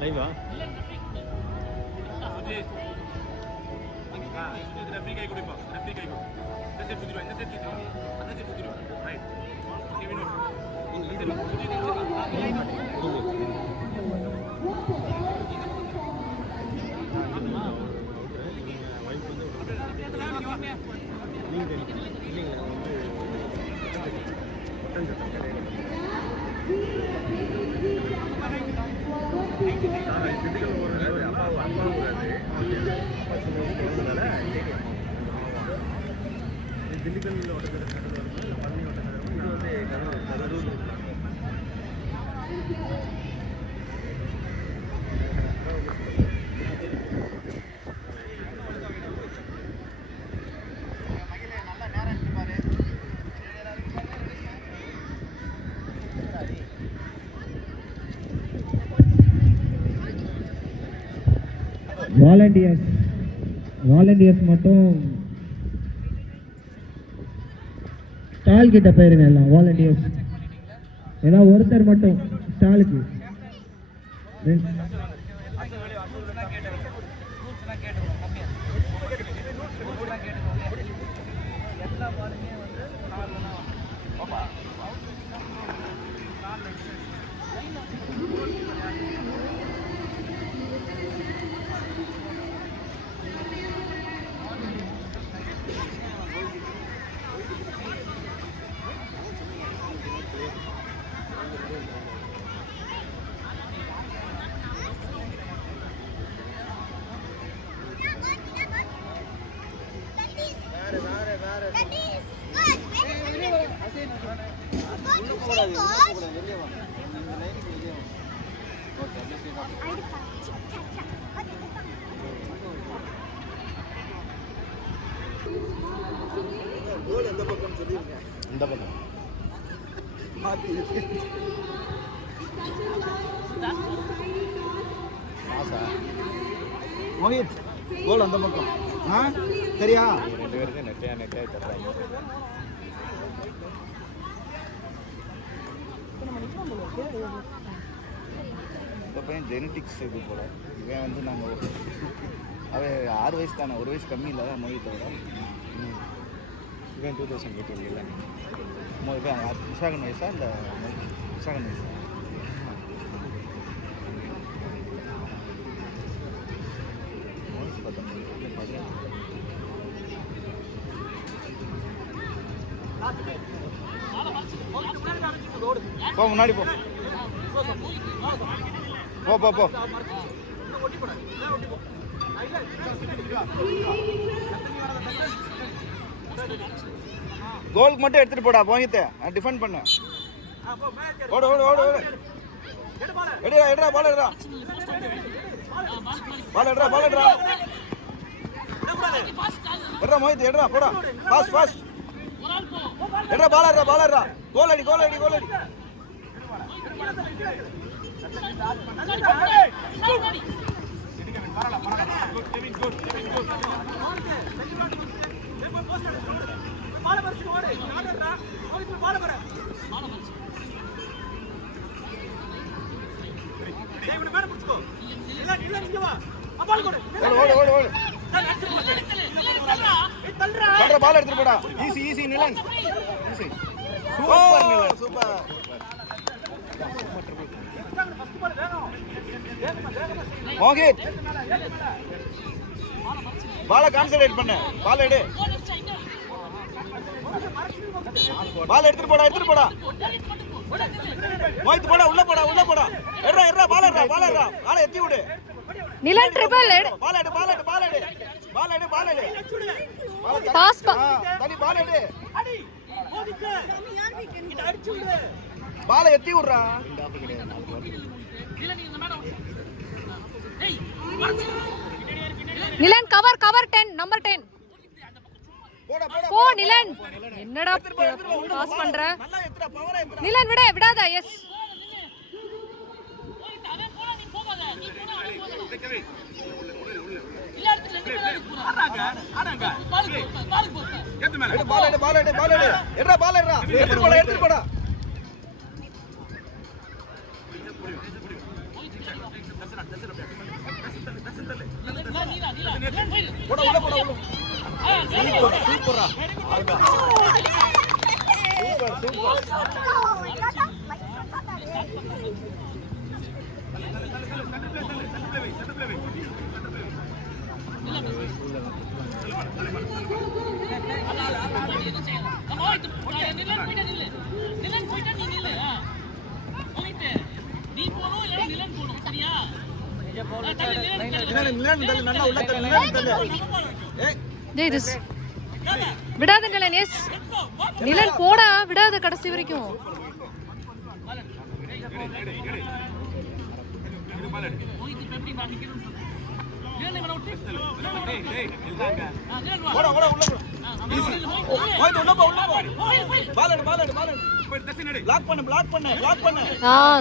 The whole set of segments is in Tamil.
லைவா ரெஃப்ரி கை கொடுப்பா ரெஃப்ரி கை கொடு இந்த சைடு சுத்திடுவா இந்த சைடு சுத்திடுவா அந்த சைடு சுத்திடுவா ரைட் கேவின் திண்டுக்கல் ஓட்டத்தில் பழனி ஓட்டத்தில் இது வந்து கரூர் வாலண்டியர்ஸ் மட்டும் ஸ்டால் கிட்ட போயிருங்க. எல்லாம் வாலண்டியர்ஸ் ஏதாவது ஒருத்தர் மட்டும் ஸ்டாலுக்கு எந்த பக்கம் சொல்லிருங்க இந்த பக்கம் மோஹித் கோல் அந்த பக்கம் சரியா ரெண்டு பேருக்கு நெட்டையா தர்றாங்க. இந்த பையன் ஜெனட்டிக்ஸ் இது போல இவன் வந்து நாங்கள் அவன் 6 வயசு தானே, 1 வயசு கம்மி இல்லை மோஹித்தோட. இவன் 2018 இல்லை விசாகன் வயசா இல்லை விசாகன் வயசா? போ முன்னாடி போ போ போ போ கோலுக்கு மட்டும் எடுத்துட்டு போடா மோஹித்தை, டிஃபெண்ட் பண்ண. ஓடு ஓடு ஓடு ஓடு எடுடா எடுடா பால் எடுடா பால் எடுடா பால் எடுடா எடுடா மோஹித் எடுடா போடா ஃபாஸ்ட் ஃபாஸ்ட் எடுடா பால் எடுடா பால் எடுடா கோல் அடி கோல் அடி கோல் அடி பால் எடுத்துட்டு போடா. Easy easy Nilan easy super super. Mohit பாலை கான்சன்ட்ரேட் பண்ண, பால் எடு, பால் எடுத்துட்டு போடா எடுத்துட்டு போடா. மோஹித் போடா உள்ள போடா உள்ள போடா. எட்ரா எட்ரா பால் எடுடா பால் எடுடா பாலை எத்தி விடு. நிலன் ட்ரிபிள் எடு, பால் எடு பால் எடு பால் எடு பால் எடு பால் எடு பாஸ் தனி பால் எடு பாலை எத்தி விடுறா. நிலன் கவர் கவர் 10 நம்பர் 10 போ நிலன். என்னடா பாஸ் பண்ற நிலன், விடாத. எஸ் சூப்பரா விடாத நிலன். எஸ் நிலன் போடா, விடாத கடைசி வரைக்கும்.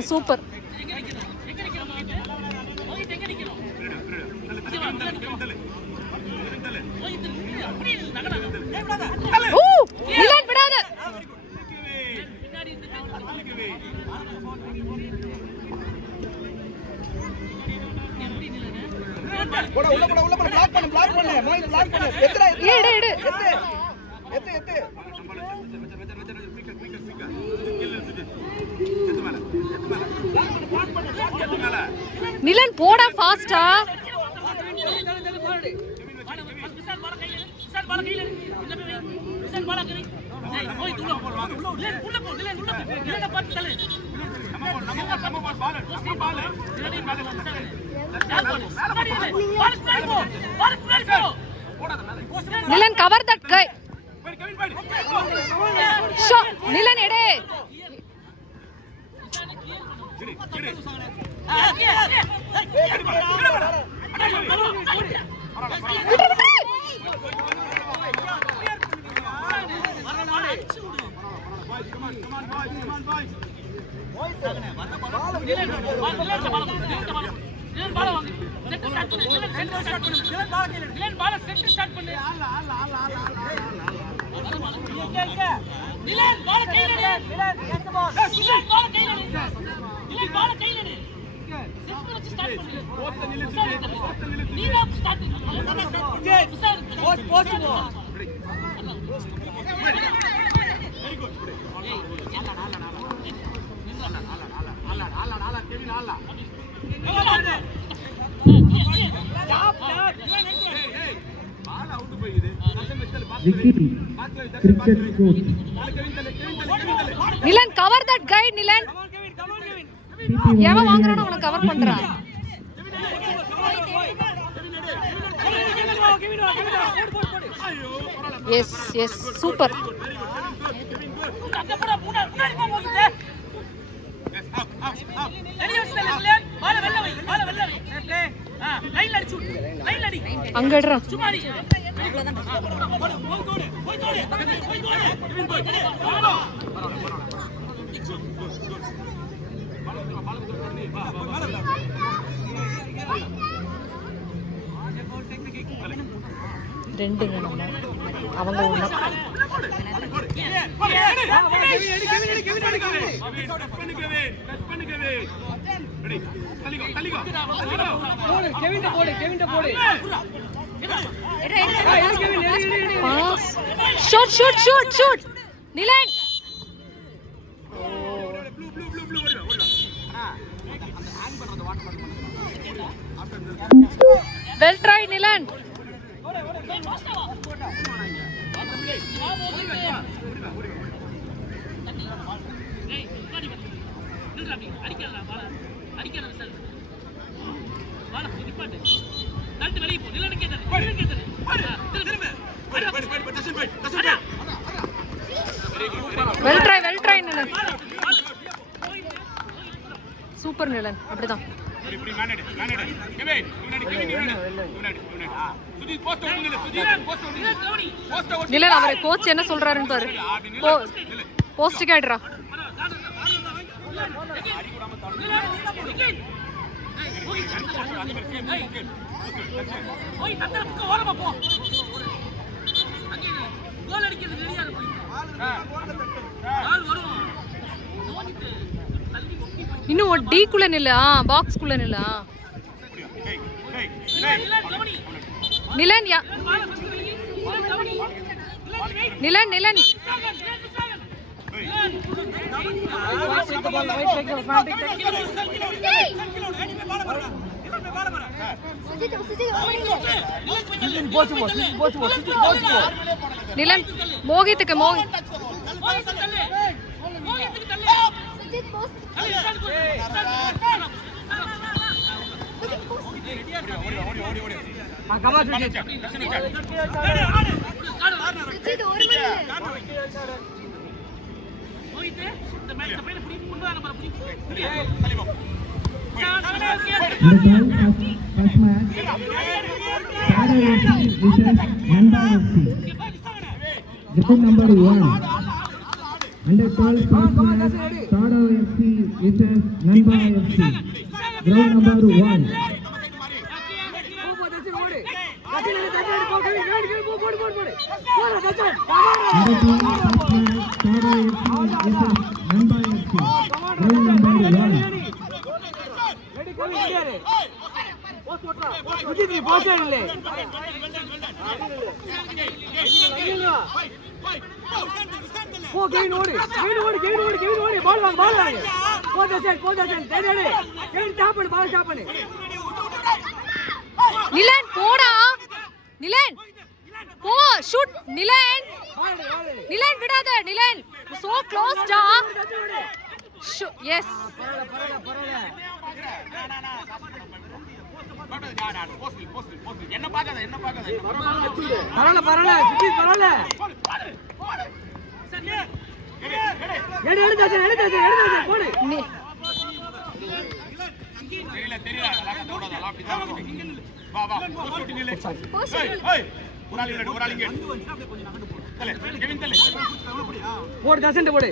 சூப்பர். நிலன் விடாத. நிலன் போடா ஃபாஸ்டா. Nilan, cover that guy. Shot. Nilan, ede. Nilan, cover that guy, Nilan. எவன் வாங்குறானோ அவனை கவர் பண்றான். Yes, yes, super. அங்கடறா. ரெண்டுங்க நம்ம அவங்க ஒண்ணா. Pass. Shot shot shot shot. Nilan. Well tried, Nilan. Well try, Nilan. Super, Nilan. அப்படிதான். நிலன் அவரை கோச் என்ன சொல்றாருன்னு பாரு. போஸ்ட் கேட்றா. இன்னும் டி குள்ள நில்ல. பாக்ஸ் குள்ள நில்ல. நிலன் யா நிலன் நிலன் நிலன் மோகித்துக்கு First match, Taro FC versus Nanda FC. Group number 1. Under 12 first match, Taro FC versus Nanda FC. Group number 1. Under 12 first match, Taro FC versus Nanda FC. Group number 1. நிலன் போடா நிலன் போ ஷூட் நிலன் நிலன் விடாத நிலன் சோ க்ளோஸ் டா எஸ் என்ன பாக்காத போடு தசன்ட் போடு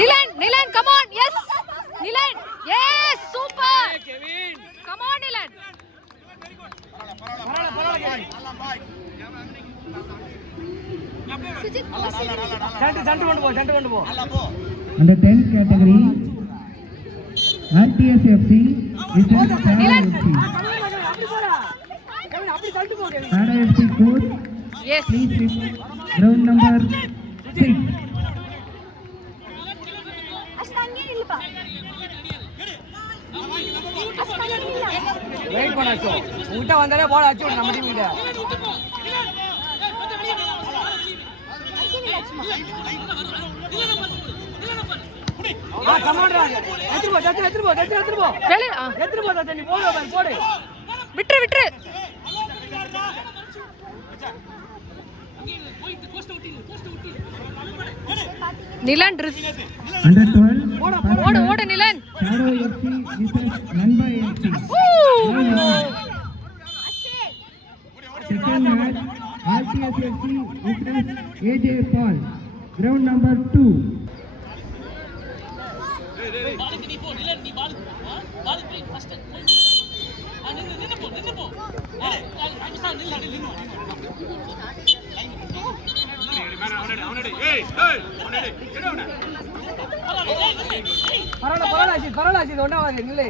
Nilan Nilan come on yes Nilan yes super come on Nilan centre போ Under 10th category, RTS FC versus Taro FC. Taro FC coach, yes please report ground number 6. Wait பண்ணாச்சோ உன்கிட்ட வந்தாலே பால் அடிச்சு விடு நம்ம டீம் கிட்ட கமாண்டரா எடுத்து போ வெளிய நீ போடு விட்டுரு விட்டுரு நிலன் ட்ரிஸ் Under 12, ஓடு ஓடு நிலன் Taro FC versus Nanda FC. Second match, RTS FC versus AJ Paul. Ground number 2. பரவாயில்ல ஒன்றாவது நிலை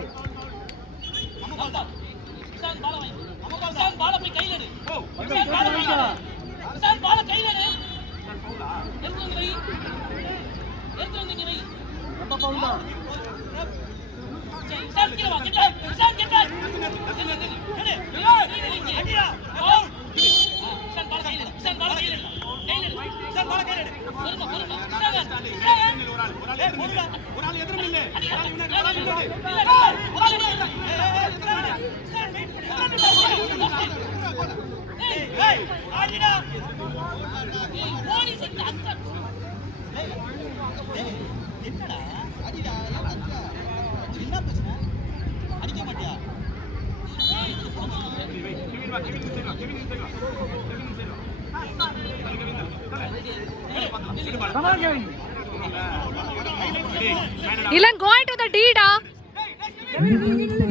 நிலன் going to the D டா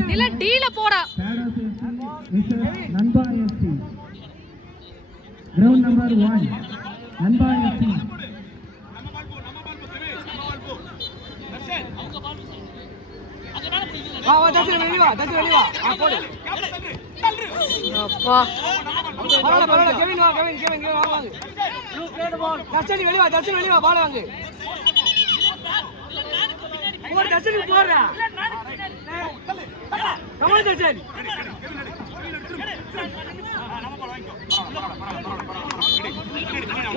நிலன் D ல போடா Nanda FC. Ground number 1. Nanda FC. வா வா தச்சு வெளிய வா போடு அப்பா பரவாயில்ல கெவின் வா கெவின் வா வாங்க தச்சு வெளிய வா பால் வாங்கு குமார் தச்சு போறா கமல் தச்சு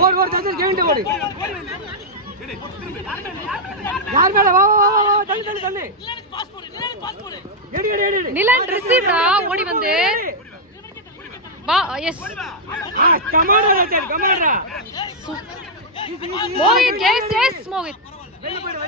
ஓர் தச்சு கெவின் போடு யார் மேல வா தள்ளு நிலன் ரிசீவ்டா ஓடி வந்து வா எஸ் கமாடா மோகித் எஸ் மோகித் வெளிய போடு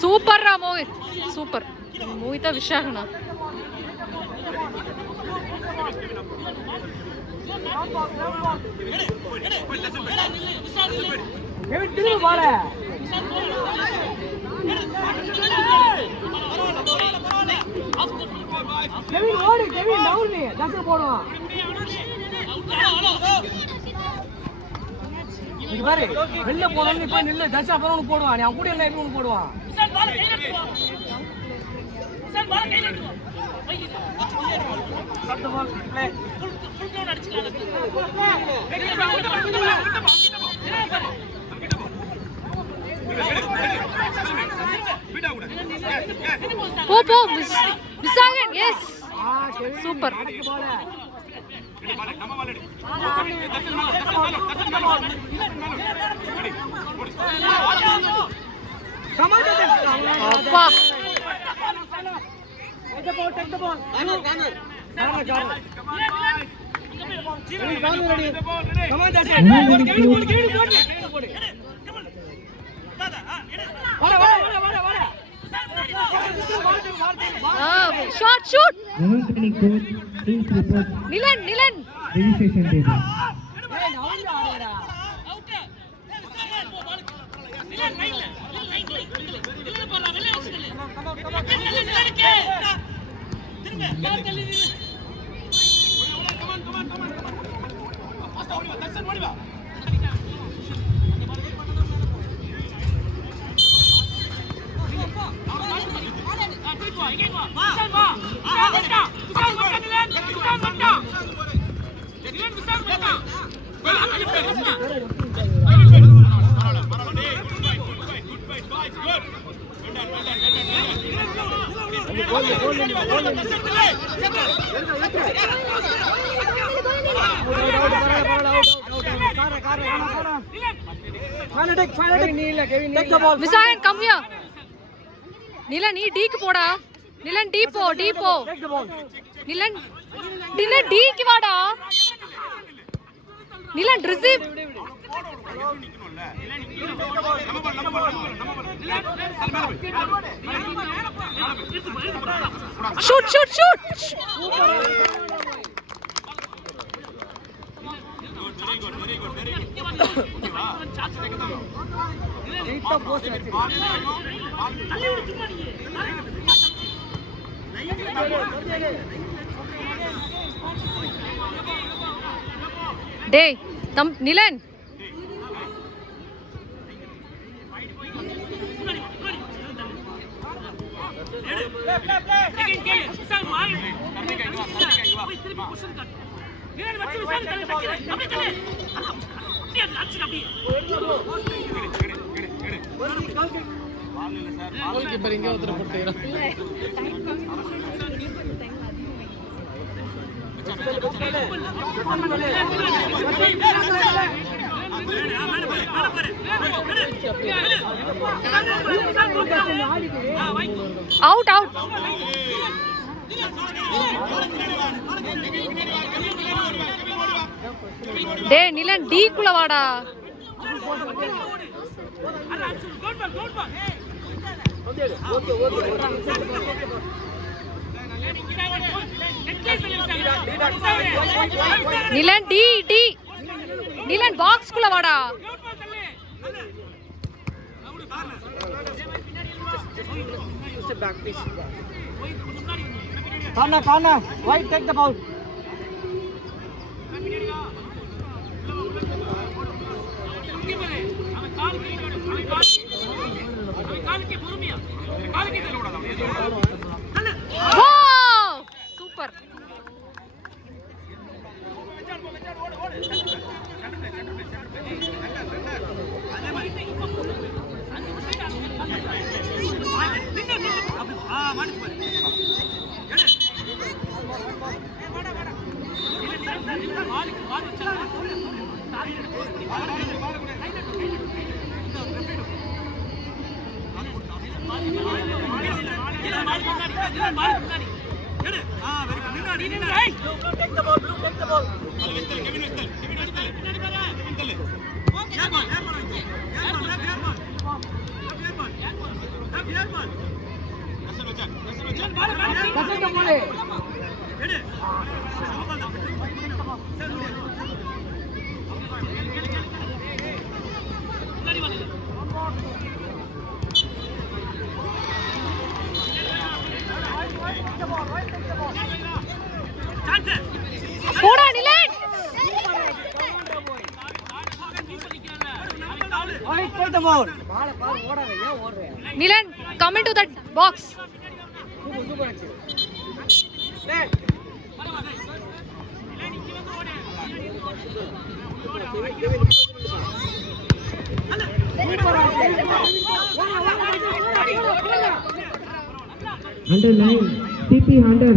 சூப்பர் ரா மோகித் சூப்பர் மோகிதா விஷாகனா கெவின் திரும்ப பால கெவின் ஓடு கெவின் டவுன் நீ தச்சு போடுவான் இங்க பாரு வெளில போறவங்க இப்ப நில்லு தச்சு அப்புறம் உனக்கு போடுவான் நீ அவன் கூட எல்லாம் எப்படி உனக்கு போடுவான் போ விசாகன் எஸ் சூப்பர் அப்பா shot shoot Nilan registration data. Visakan come here Nilan நீ டீக்கு போடா நிலன் டீ போ நிலன் டீக்கு வாடா நிலன் ரிசீவ் ஷூட் டேய் நிலன் அவுட் அவுட். டே நிலன் டி குள்ள வாடா. நிலன் டி டி நிலன் பாக்ஸ் குள்ள வாடா. Corner, white take the ball. Super. போடா நிலன். White take the ball. பால் பால் ஓடாத ஏன் ஓடுற? நிலன் come into that box. Super. டேய். Under 9, TP Hunter.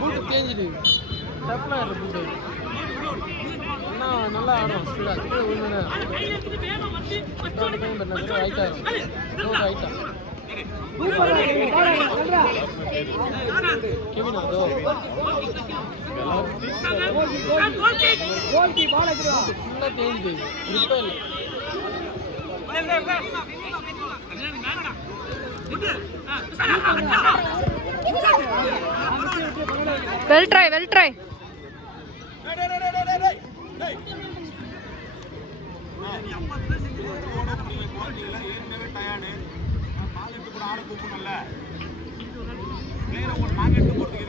பூட்டு தேஞ்சிடு. டஃப்னா இருக்கு பூட்டு. நல்லா ஆடும் ஸ்பீடா விழுந்தன. ரைட்டா. ரைட்டா. கெவின் அதோ. கோல் கி பால் அடிடா. ஃபுல்லா தேஞ்சிடு. ரிப்பல். Well try well try. நாங்க எடுத்து போறதுக்கு